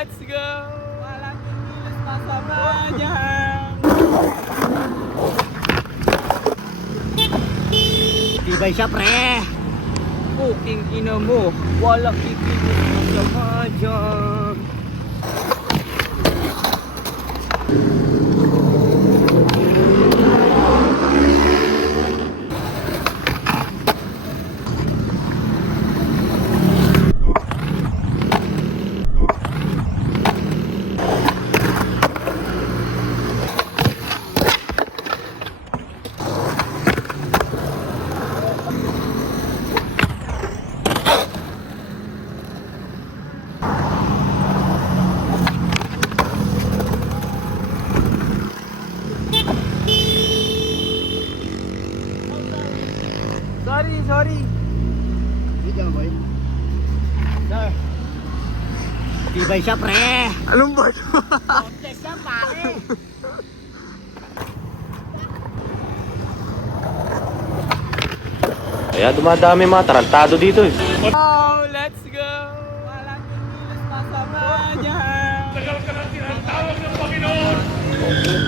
let's go! Walang kinilos masama dyan! Tibay siya, pre. Puking ina mo, walang kinilos masama dyan! Sorry. Video mo yun. Sir. Tibay siya, pre. Anong ba? Kontes siya, pare. Kaya dumadami mga tarantado dito eh. Oh, let's go! Walang kinilos masama dyan! Tagal ka ng tinatawag ng Panginoon!